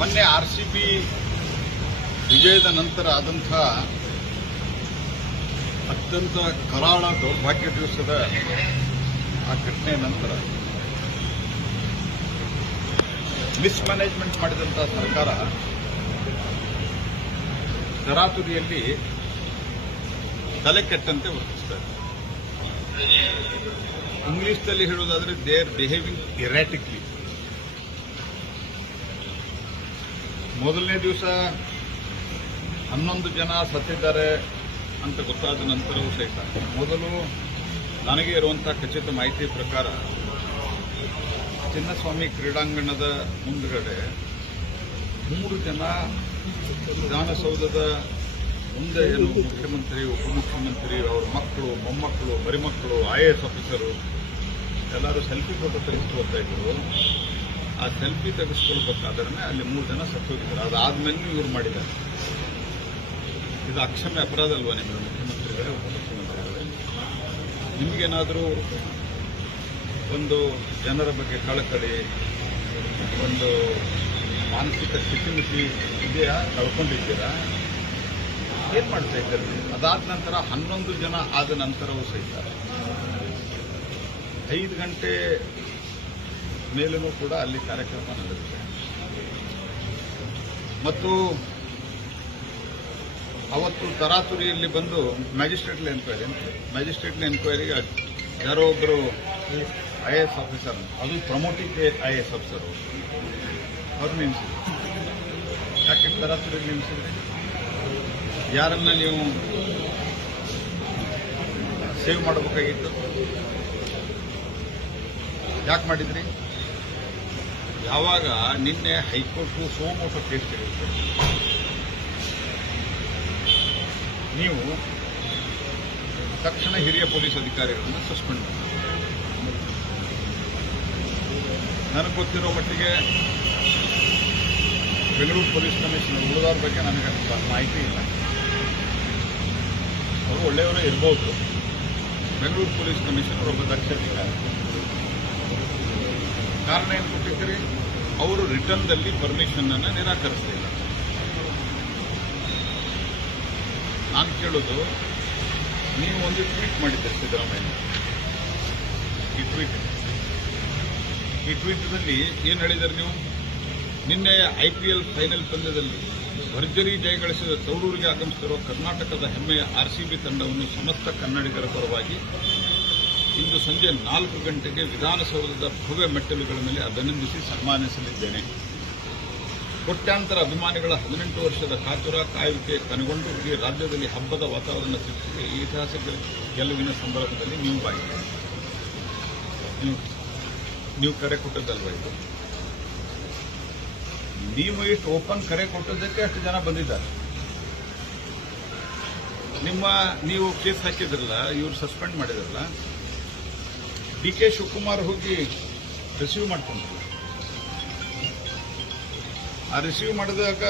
ಮೊನ್ನೆ R C B ವಿಜಯದ ನಂತರ ಆದಂಥ ಅತ್ಯಂತ ಕರಾಳ ದೌರ್ಭಾಗ್ಯ ದಿವಸದ ಆ ಘಟನೆ ನಂತರ ಮಿಸ್ಮ್ಯಾನೇಜ್ಮೆಂಟ್ ಮಾಡಿದಂತಹ ಸರ್ಕಾರ ತರಾತುರಿಯಲ್ಲಿ ತಲೆ ಕೆಟ್ಟಂತೆ ವರ್ತಿಸ್ತಾರೆ ಇಂಗ್ಲಿಷ್ನಲ್ಲಿ ಹೇಳುವುದಾದರೆ ದೇ ಆರ್ ಬಿಹೇವಿಂಗ್ ಇರಾಟಿಕ್ಲಿ ಮೊದಲನೇ ದಿವಸ ಹನ್ನೊಂದು ಜನ ಸತ್ತಿದ್ದಾರೆ ಅಂತ ಗೊತ್ತಾದ ನಂತರವೂ ಸಹಿತ. ಮೊದಲು ನನಗೆ ಇರುವಂತಹ ಖಚಿತ ಮಾಹಿತಿ ಪ್ರಕಾರ ಚಿನ್ನಸ್ವಾಮಿ ಕ್ರೀಡಾಂಗಣದ ಮುಂದುಗಡೆ ಮೂರು ಜನ ವಿಧಾನಸೌಧದ ಮುಂದೆ ಏನು ಮುಖ್ಯಮಂತ್ರಿ, ಉಪಮುಖ್ಯಮಂತ್ರಿ, ಅವ್ರ ಮಕ್ಕಳು, ಮೊಮ್ಮಕ್ಕಳು, ಮರಿಮಕ್ಕಳು, ಐ ಎ ಎಸ್ ಆಫೀಸರು ಎಲ್ಲರೂ ಸೆಲ್ಫಿ ಫೋಟೋ ತೆಗೆಸ್ಕೊಳ್ತಾ ಇದ್ರು ಆ ಸೆಲ್ಫಿ ತೆಗೆಸ್ಕೊಳ್ಬೇಕಾದ್ರೆ ಅಲ್ಲಿ ಮೂರು ಜನ ಸತ್ತು ಹೋಗಿದ್ದಾರೆ ಅದಾದ್ಮೇಲೆ ಇವ್ರು ಮಾಡಿದ್ದಾರೆ. ಇದು ಅಕ್ಷಮ್ಯ ಅಪರಾಧ ಅಲ್ವಾ ನಿಮ್ಮ ಮುಖ್ಯಮಂತ್ರಿಗಳೇ ಉಪಮುಖ್ಯಮಂತ್ರಿಗಳೇ ನಿಮಗೇನಾದರೂ ಒಂದು ಜನರ ಬಗ್ಗೆ ಕಳಕಳಿ, ಒಂದು ಮಾನಸಿಕ ಸ್ಥಿತಿಮಿತಿ ಇದೆಯಾ? ಕಳ್ಕೊಂಡಿದ್ದೀರಾ? ಏನ್ ಮಾಡ್ತಾ ಇದ್ದಾರೆ ಅದಾದ ನಂತರ ಹನ್ನೊಂದು ಜನ ಆದ ನಂತರವೂ ಸಹಿತ. ಐದು ಗಂಟೆ ಮೇಲೂ ಕೂಡ ಅಲ್ಲಿ ಕಾರ್ಯಕ್ರಮ ನಡೆದಿದೆ. ಮತ್ತು ಅವತ್ತು ತರಾತುರಿಯಲ್ಲಿ ಬಂದು ಮ್ಯಾಜಿಸ್ಟ್ರೇಟ್ಲ ಎನ್ಕ್ವೈರಿ ಮ್ಯಾಜಿಸ್ಟ್ರೇಟ್ ಎನ್ಕ್ವೈರಿಗೆ ಯಾರೋ ಒಬ್ಬರು ಐ ಎ ಎಸ್ ಆಫೀಸರ್ ಅದು promoting I A S officer ಅವ್ರು. ನೇಮಿಸಿದ್ರು. ಯಾಕೆ ತರಾತುರಿ ನೇಮಿಸಿದ್ರಿ? ಯಾರನ್ನ ನೀವು ಸೇವ್ ಮಾಡಬೇಕಾಗಿತ್ತು? ಯಾಕೆ ಮಾಡಿದ್ರಿ? ಯಾವಾಗ ನಿನ್ನೆ ಹೈಕೋರ್ಟು ಸೋಮೋಟ ಕೇಸ್ ತೆಗೆದುಕೊಂಡು ನೀವು ತಕ್ಷಣ ಹಿರಿಯ ಪೊಲೀಸ್ ಅಧಿಕಾರಿಗಳನ್ನು ಸಸ್ಪೆಂಡ್ ಮಾಡಿ. ನನಗೆ ಗೊತ್ತಿರೋ ಮಟ್ಟಿಗೆ ಬೆಂಗಳೂರು ಪೊಲೀಸ್ ಕಮಿಷನರ್ ಉಳಿದವ್ರ ಬಗ್ಗೆ ನನಗೆ ಮಾಹಿತಿ ಇಲ್ಲ. ಅವರು ಒಳ್ಳೆಯವರೇ ಇರಬಹುದು ಬೆಂಗಳೂರು ಪೊಲೀಸ್ ಕಮಿಷನರ್ ಒಬ್ಬ ದಕ್ಷ ಅಧಿಕಾರಿ. ಕಾರಣ ಏನು ಕೊಟ್ಟಿದ್ದೀರಿ? ಅವರು ರಿಟರ್ನ್ದಲ್ಲಿ ಪರ್ಮಿಷನ್ ಅನ್ನು ನಿರಾಕರಿಸಲಿಲ್ಲ. ನಾನು ಕೇಳೋದು, ನೀವು ಒಂದು ಟ್ವೀಟ್ ಮಾಡಿದ್ದೆ ಸಿದ್ದರಾಮಯ್ಯ. ಈ ಟ್ವೀಟ್ ಈ ಟ್ವೀಟ್ನಲ್ಲಿ ಏನು ಹೇಳಿದ್ದಾರೆ ನೀವು? ನಿನ್ನೆ ಐಪಿಎಲ್ ಫೈನಲ್ ಪಂದ್ಯದಲ್ಲಿ ಭರ್ಜರಿ ಜಯಗಳಿಸಿದ ತೌಡೂರಿಗೆ ಆಗಮಿಸುತ್ತಿರುವ ಕರ್ನಾಟಕದ ಹೆಮ್ಮೆಯ ಆರ್ಸಿಬಿ ತಂಡವನ್ನು ಸಮಸ್ತ ಕನ್ನಡಿಗರ ಪರವಾಗಿ ಇಂದು ಸಂಜೆ ನಾಲ್ಕು ಗಂಟೆಗೆ ವಿಧಾನಸೌಧದ ಭವ್ಯ ಮೆಟ್ಟಲುಗಳ ಮೇಲೆ ಅಭಿನಂದಿಸಿ ಸನ್ಮಾನಿಸಲಿದ್ದೇನೆ. ಕೋಟ್ಯಾಂತರ ಅಭಿಮಾನಿಗಳ ಹದಿನೆಂಟು ವರ್ಷದ ಕಾತುರ ಕಾಯುವಿಕೆ ಕನಗೊಂಡು ಇಡೀ ರಾಜ್ಯದಲ್ಲಿ ಹಬ್ಬದ ವಾತಾವರಣ ಸೃಷ್ಟಿಸಿ ಐತಿಹಾಸಿಕ ಗೆಲುವಿನ ಸಂದರ್ಭದಲ್ಲಿ ನೀವು ಬಾಗಿದೆ ನೀವು ಕರೆ ಕೊಟ್ಟದ್ದಲ್ವ ನೀವು ಇಷ್ಟು ಓಪನ್ ಕರೆ ಕೊಟ್ಟದಕ್ಕೆ ಅಷ್ಟು ಜನ ಬಂದಿದ್ದಾರೆ. ನಿಮ್ಮ, ನೀವು ಕೇಸ್ ಹಾಕಿದ್ರಲ್ಲ, ಇವ್ರು ಸಸ್ಪೆಂಡ್ ಮಾಡಿದ್ರಲ್ಲ ಡಿ ಕೆ ಶಿವಕುಮಾರ್ ಹೋಗಿ ರಿಸೀವ್ ಮಾಡ್ಕೊಂಡ್ರು. ಆ ರಿಸೀವ್ ಮಾಡಿದಾಗ